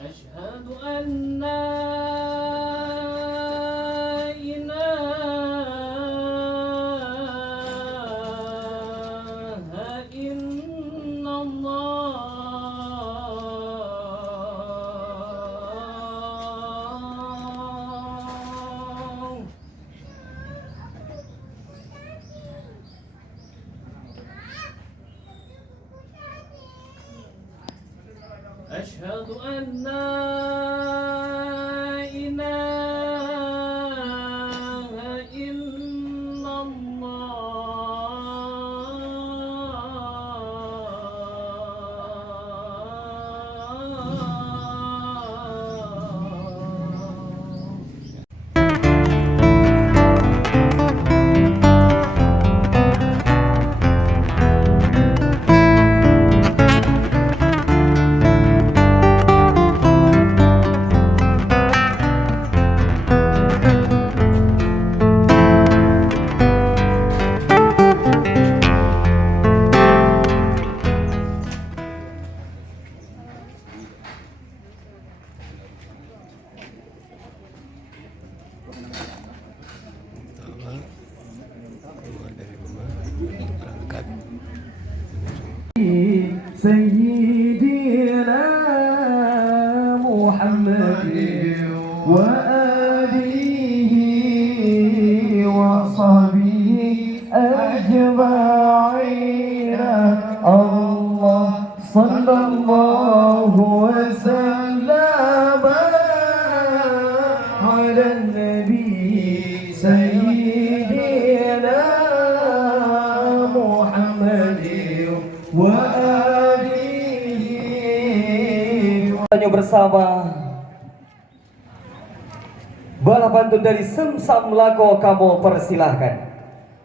أشهد أن لا إله إلا الله أشهد أن لا إله إلا الله سيدنا محمد وآله وصحبه أجمعين الله صلى الله وسلم على النبي سيدنا محمد bersama bala pantun dari Semsam Lako, kamu persilahkan.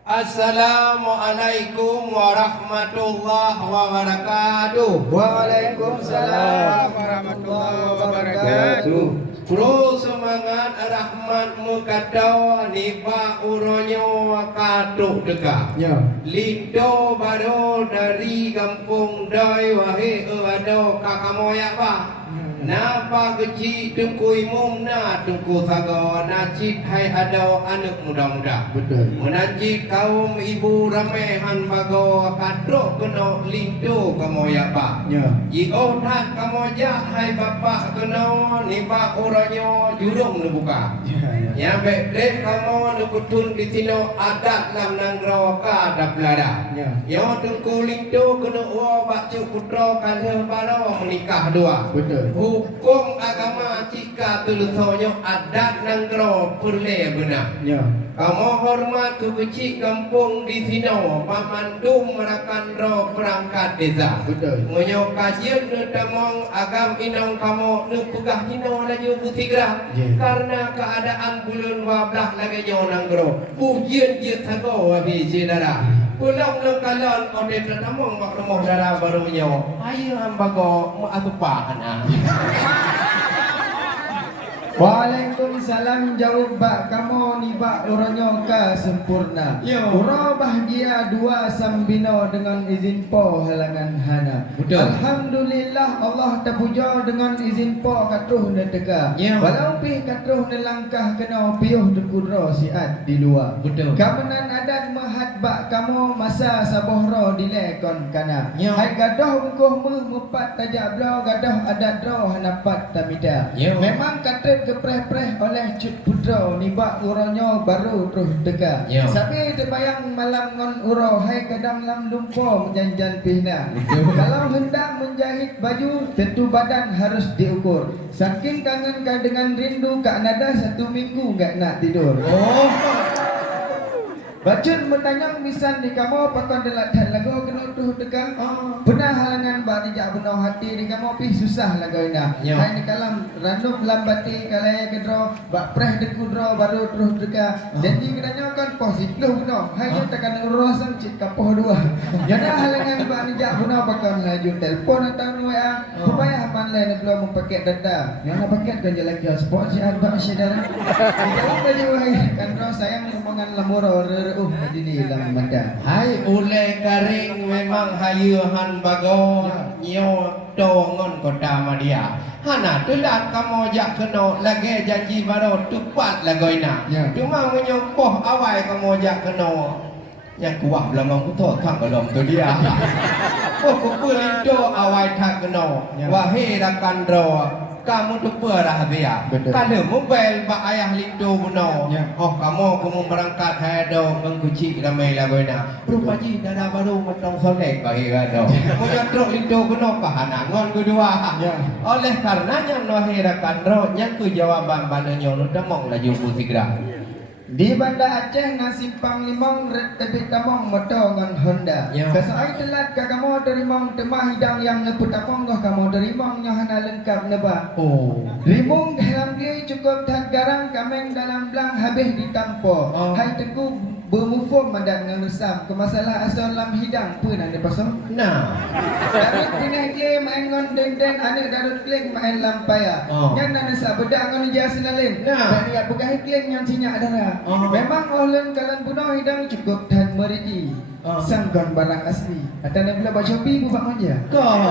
Assalamualaikum warahmatullahi wabarakatuh. Waalaikumsalam warahmatullahi wabarakatuh. Bro semangat rahmat mukadau nipa uronyo kaduk deka. Ya. Lindo baru dari kampung doi wahe ado kakamoyak ba. Napa kecil tungku imum na tungku sago nacik hai ado anak muda-muda. Betul. Menacik kaum ibu ramehan bago kaduk kena lindo kamoyak ba. Ya. Jika tak kamu jak hai bapak kena nipa uranyo jurung buka. Ya. Yang baik kamu nukutun di sini adat lam nangro ka daplada. Ya. Yang tungku lindo kena uo bakcu putra kalhe balo menikah dua. Betul. Hukum agama jika tulusonyo adat nangro perle benar. Ya. Kamu hormat ke kecil kampung di sini pamandum merakan roh perangkat desa. Betul. Menyo kajian nutamong agam inong kamu nupugah hino laju busigrah. Yeah. Karena keadaan bulan wablah lagi nyonang gro. Pujian je sago wabi saudara. Pulang lengkalan ode tetamong mak rumah dara baru nyo. Ayo hambago mu atupa ana. Waalaikumsalam, jawab bak kamu ni bak uranyo ka sempurna. Yo. Ura bahagia dua sambino dengan izin po halangan hana. Betul. Alhamdulillah Allah terpuja dengan izin po katuh ne tega. Yo. Walau pi katuh ne langkah kena piuh dekudro siat di luar. Betul. Kamenan adat mahat bak kamu masa sabohro dilekon kana. Yo. Hai gadoh mukuh mupat tajak blau gadoh adat dro hanapat tamida. Yo. Memang kata kepreh-preh oleh cut putra nibak uronyo baru terus dega. Ya. Sabi terbayang malam ngon uro hai kadang lam lumpo menjanjan pihna. Betul. Kalau hendak menjahit baju tentu badan harus diukur. Saking kangen kau dengan rindu kak nada 1 minggu gak nak tidur. Oh. Bacun menanyang misan di kamu pakon delatan lagu kena tuh tekan. Pernah halangan bak dijak benar hati di kamu pi susah lagu ina. Ya. Hai di kalam random lambati kalai kedro bak preh deku dro baru terus teka. Jadi kenanya kan positif benar. Hai dia tekan urusan cik kapoh dua. Jadi halangan bak dijak benar pakon laju telefon atau WA. Supaya haman lain belum mempakai data. Yang nak pakai kan jalan ke sport si abang syedara. Jauh baju hai kan dro sayang omongan lamuro jadi dalam mata. Hai ule karing memang hayuhan bago nyo dongon kota Madia. Hana telat kamu jak kena lagi janji baru tepat lagoina. Ya. Cuma menyompoh awal kamu jak kena. Yang kuah belakang kutu thang kelom tu dia. Oh kupulindo awal tak kena. Ya. Wahai rakan ro. Kamu tu perah dia. Betul. Kalau mobil bak ayah lindo buno. Ya. Oh kamu berangkat hado mengkuci ramai lagoina. Rupaji dada baru metong solek bagi gado. Punya truk lindo buno kahanangon kedua. Ya. Oleh karenanya nohirakan roh yang ku jawaban bananya lu demong laju putigra. Di Banda Aceh nasimpang limong tepi tamong motor ngan Honda. Ya. Kesai telat ka kamu terimong temah hidang yang neput apong goh kamu terimong nyohana lengkap neba. Oh. Rimung dalam dia cukup tak garang kameng dalam belang habis ditampo. Oh. Hai tengku bermufum madan ngan resam ke masalah asal lam hidang pun ada pasal. Nah. Darut kena klaim main ngon den anak darut klaim main lampaya. Oh. Yang nana sa bedak ngon ija senalin. Nah. Dan ia bukan klaim yang sinyak darah. Oh. Memang olen kalan bunuh hidang cukup dan meriji. Oh. Sanggon barang asli. Atau nak bila baca Shopee buat manja. Kau.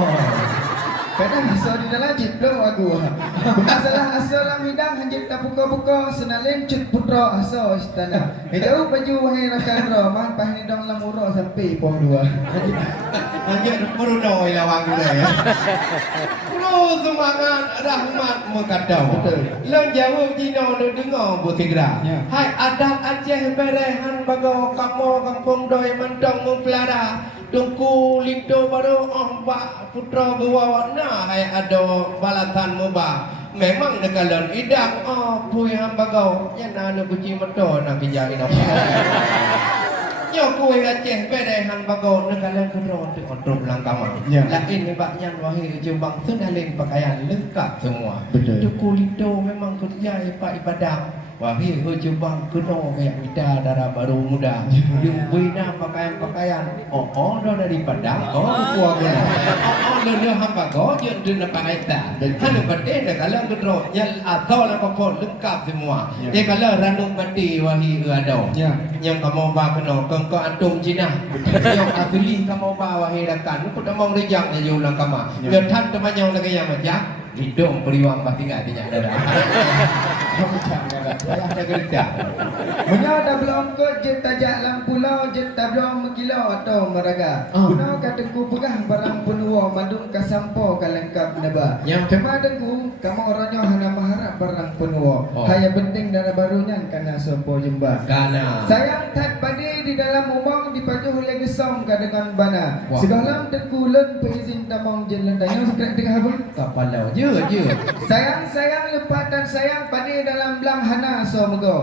Kadang asal di dalam jiplong aku. Masalah asal lam hidang hanjit tak buka-buka senalin cut putra asal istana. Jauh baju wahai rakan ro man pah ni dong lam uro sampai pong dua. Hanya perlu noi lawang kita ya. Perlu semangat rahmat mengkadau. Betul. Lang jauh Cina nu dengar putigra. Ya. Hai adat Aceh berehan bago kamu kampung doi mentong mempelada. Tungku lindo baru ombak putra gua na hai ada balatan mubah. Memang dekalon idang puya bagau yang nana kucing motor nak kijari nak. Yo kuih Aceh berehan bagau dekalon kedro tu kontrol langkama. Ya. Lain ni baknya wahai Jombang senalin pakaian lengkap semua. Betul. Tungku lindo memang kerja ibadah. Wahai Jombang kena kayak kita darah baru muda. Yung buina pakaian-pakaian. Oh, dari Padang. Kuagana. Lele hamba go yang dina pakaita. Kalau berde dah kalau kedro yang atau nak kau lengkap semua. Dia kalau ranum berde wahai ado. Ya. Yang kamu bawa kena kau antung Cina. Yang asli kamu bawa wahai rakan. Kau dah mau rejang je ulang kama. Yang tan teman yang lagi yang macam hidung periwang pasti enggak tinyak darah. Kamu jangan ada kerja. Punya dah belum ke je tajak lam pulau je tak belum mengilau atau meraga. Guna kataku pegang barang penua mandung kasampo kalengkap neba. Ya. Cuma dengu kamu orangnya hana maharap barang penua. Hanya penting darah barunya karena sopo jemba. Kana. Sayang tak padi di dalam umong dipajuh oleh gesong dengan bana. Wah. Segalam dengu len peizin tamong jelan danya sekret dengan apa? Kapalau je. Sayang lepas dan sayang padi dalam belang hana so mego.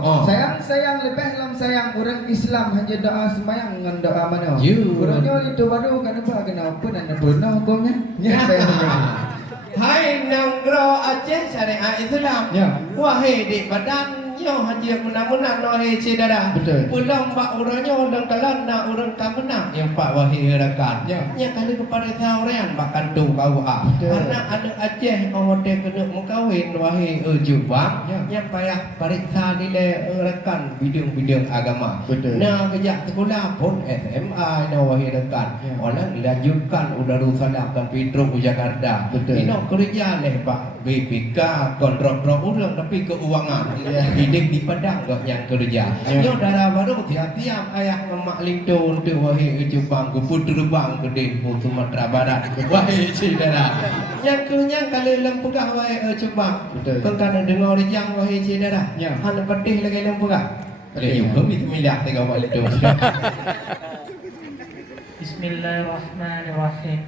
Sayang lebih lam sayang orang Islam hanya doa sembahyang dengan doa mana. Kurangnya itu baru kenapa kenapa dan pernah hukumnya. Ya. Hai nanggro Aceh syariah Islam. Ya. Wahai di Padang nyo haji menang-menang no hai cedara. Betul. Pulang pak orangnya orang kalan na orang kamenang yang pak wahai rakan. Ya. Nya kali kepada saurean bahkan tu kau Betul. Karena ada Aceh hotel kena mengkawin wahai Jombang. Ya. Yang payah periksa nilai rakan bidang-bidang agama. Betul. Nah kejak sekolah pun SMA no wahai rakan. Ya. Orang dilanjutkan udah rusalahkan Petro ke Jakarta. Betul. Ino kerja nih Pak BPK kontrak ulang tapi keuangan. Ya. Hidup di Padang gak yang kerja. Ya. Yo darah baru tiap-tiap ayah memak lindo untuk wahai Jombang ke Putra Bang ke Dempo Sumatera Barat. Wahai saudara. Yang kenyang kali lempugah wahai Jombang. Betul. Kau kan dengar yang wahai saudara. Ya. Hana pedih lagi lempugah. Ada Ya. yang kami miliar tiga wahai lindo. Bismillahirrahmanirrahim.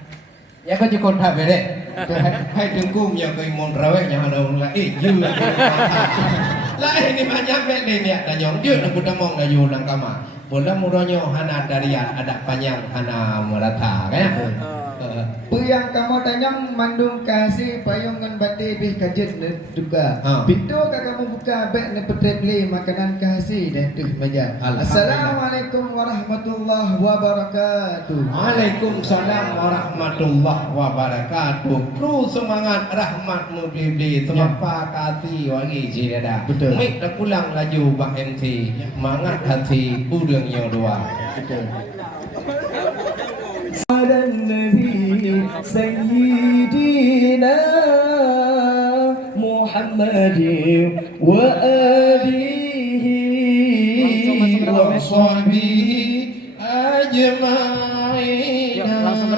Ya kau cukup tak bere. Hai tunggu yang kau imun rawek yang ada orang lain. Lah ini banyak bere ni ada yang dia nak buat mong dah jual kama. Pula mudahnya hana darian ada panjang hana merata kan? Puyang kamu tanyang mandung kasih payung ngan bati bih kajet juga. Ha. Pintu ka kamu buka bek ne petrebli makanan kasih dan tuh meja. Alhamdulillah. Assalamualaikum warahmatullahi wabarakatuh. Waalaikumsalam warahmatullahi wabarakatuh. Kru semangat rahmatmu bibli semapa kasih wangi jidada. Betul. Mik dah pulang laju bang MC. Mangat hati udang yang dua. Betul. على النبي سيدنا محمد وآله وصحبه أجمعين.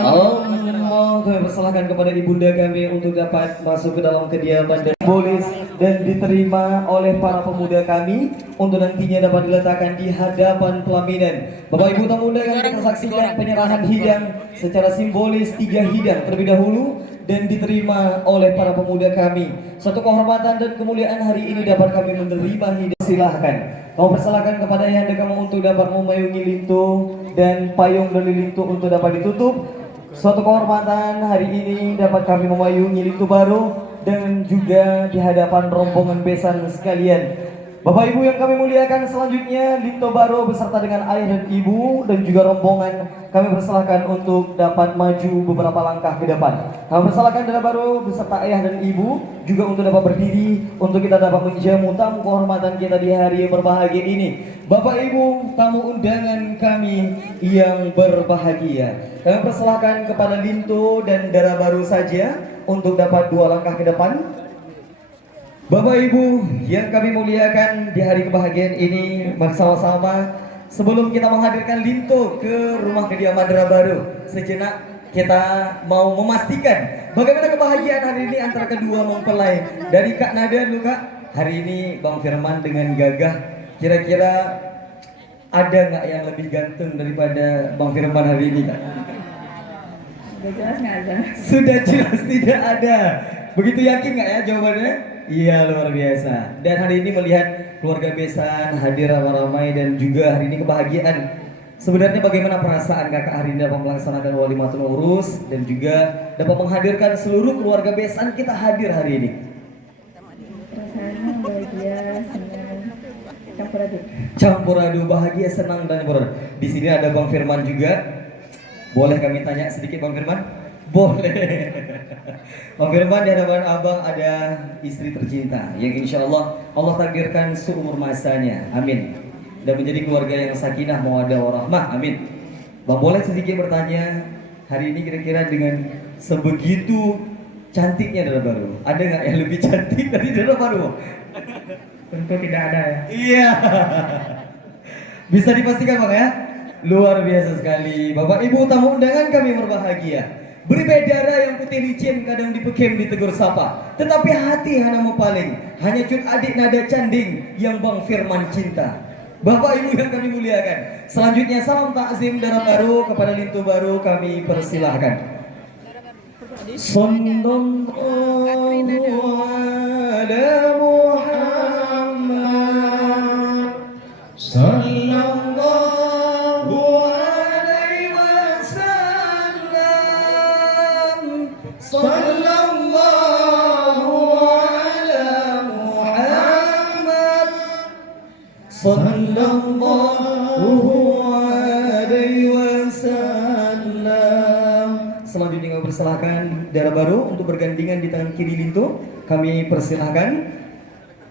Allah, kami persilahkan kepada ibunda kami untuk dapat masuk ke dalam kediaman dan simbolis dan diterima oleh para pemuda kami untuk nantinya dapat diletakkan di hadapan pelaminan. Bapak Ibu tamu undangan, kita saksikan penyerahan hidang secara simbolis 3 hidang terlebih dahulu dan diterima oleh para pemuda kami. Suatu kehormatan dan kemuliaan hari ini dapat kami menerima hidang. Silahkan. Kau persilahkan kepada ayahanda kamu untuk dapat memayungi lintu dan payung dari lintu untuk dapat ditutup. Suatu kehormatan hari ini dapat kami memayungi lintu baru dan juga di hadapan rombongan besan sekalian. Bapak Ibu yang kami muliakan, selanjutnya lintu baru beserta dengan ayah dan ibu dan juga rombongan kami persilahkan untuk dapat maju beberapa langkah ke depan. Kami persilahkan lintu baru beserta ayah dan ibu juga untuk dapat berdiri untuk kita dapat menjamu tamu kehormatan kita di hari yang berbahagia ini. Bapak Ibu tamu undangan kami yang berbahagia, kami persilahkan kepada lintu dan dara baru saja untuk dapat 2 langkah ke depan. Bapak Ibu yang kami muliakan di hari kebahagiaan ini, bersama-sama sebelum kita menghadirkan lintu ke rumah kediaman dara baru, sejenak kita mau memastikan bagaimana kebahagiaan hari ini antara kedua mempelai. Dari Kak Nada dulu Kak, hari ini Bang Firman dengan gagah, kira-kira ada nggak yang lebih ganteng daripada Bang Firman hari ini Kak? Sudah jelas nggak ada. Sudah jelas tidak ada. Begitu yakin nggak ya jawabannya? Iya, luar biasa. Dan hari ini melihat keluarga besan hadir ramai-ramai dan juga hari ini kebahagiaan. Sebenarnya bagaimana perasaan kakak hari ini dapat melaksanakan walimatul urus dan juga dapat menghadirkan seluruh keluarga besan kita hadir hari ini? Perasaannya bahagia, senang, campur aduk. Campur aduk, bahagia, senang dan campur aduk. Di sini ada Bang Firman juga. Boleh kami tanya sedikit Bang Firman? Boleh. Bang Firman, di hadapan abang ada istri tercinta yang insya Allah Allah takdirkan seumur masanya, amin, dan menjadi keluarga yang sakinah mawaddah warahmah, amin. Bang boleh sedikit bertanya, hari ini kira-kira dengan sebegitu cantiknya dara baru, ada nggak yang lebih cantik dari dara baru? Tentu tidak ada ya. Iya. Bisa dipastikan Bang ya? Luar biasa sekali. Bapak Ibu tamu undangan kami berbahagia. Berbeda dara yang putih licin kadang dipekim ditegur sapa, tetapi hati hana mempaling, hanya cut adik nada canding yang Bang Firman cinta. Bapak Ibu yang kami muliakan, selanjutnya salam takzim dara baru kepada lintu baru kami persilahkan. Sallallahu ala Muhammad sallallahu alaihi wasallam sallallahu ala Muhammad sallallahu alaihi wasallam. Selanjutnya kami persilahkan dara baru untuk bergandengan di tangan kiri lintu. Kami persilahkan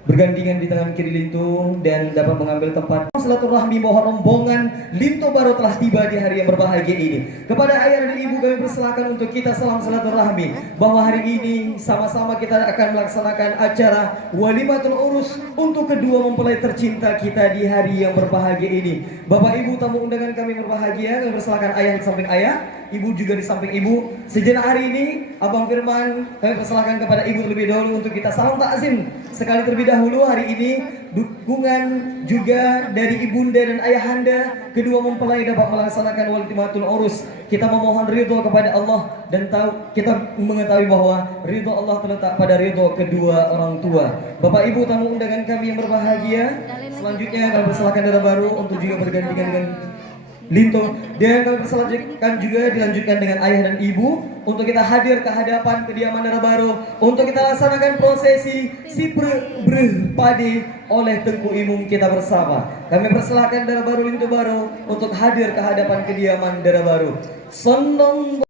bergandengan di tangan kiri lintu dan dapat mengambil tempat. Silaturahmi bahwa rombongan lintu baru telah tiba di hari yang berbahagia ini. Kepada ayah dan ibu kami persilahkan untuk kita salam silaturahmi bahwa hari ini sama-sama kita akan melaksanakan acara walimatul urus untuk kedua mempelai tercinta kita di hari yang berbahagia ini. Bapak Ibu tamu undangan kami berbahagia, kami persilahkan ayah di samping ayah, ibu juga di samping ibu. Sejenak hari ini Abang Firman kami persilahkan kepada ibu terlebih dahulu untuk kita salam takzim sekali terlebih dahulu. Hari ini dukungan juga dari ibunda dan ayahanda kedua mempelai dapat melaksanakan walimatul urus. Kita memohon ridho kepada Allah dan kita mengetahui bahwa ridho Allah terletak pada ridho kedua orang tua. Bapak Ibu tamu undangan kami yang berbahagia, Selanjutnya kami persilakan Dara Baru untuk juga bergantian dengan Linto, dan kami persilakan juga dilanjutkan dengan ayah dan ibu untuk kita hadir ke hadapan kediaman Dara Baru untuk kita laksanakan prosesi si breh pade oleh Tengku Imum kita bersama. Kami persilakan Dara Baru Linto Baru untuk hadir ke hadapan kediaman Dara Baru. Sondong